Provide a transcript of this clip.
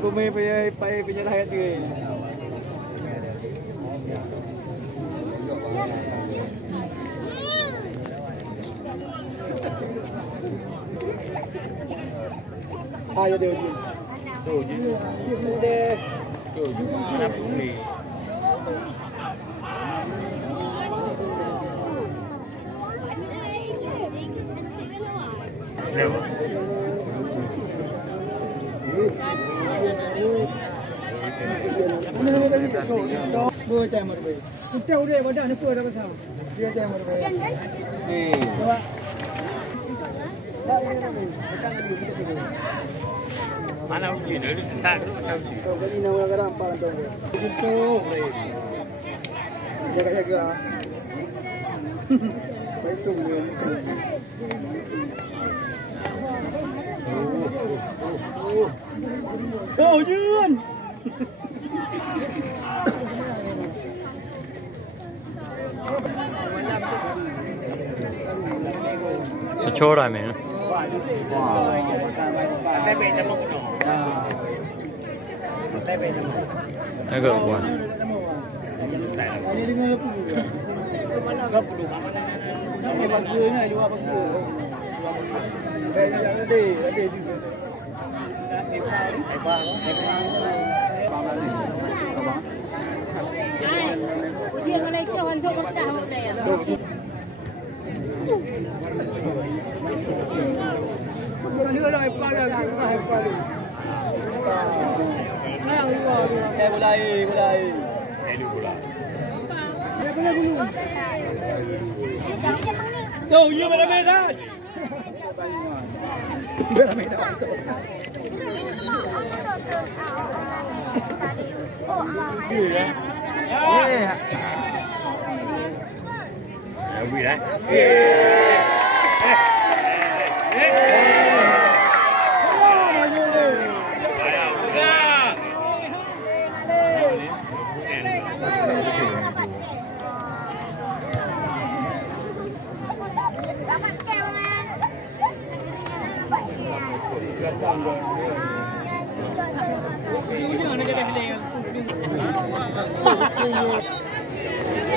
kumay pa pinarahat dia. Ayo dia uji. Tu uji. Dia. Tu uji mana pun ni. Lewat. Dua jam berbeza. Kita udah wadah ni pun ada pasal. Dia jam berbeza. Coba. Mana uji ni? Tak tu macam uji. Kau beli nama garam apa tu? Itu. Jaga-jaga. Itu ni. Oh, Jun. Chora man. Agak kuat. Yo, you better make that. Better make that. Yeah. Bị đấy. Dapat keo man. Dapat keo.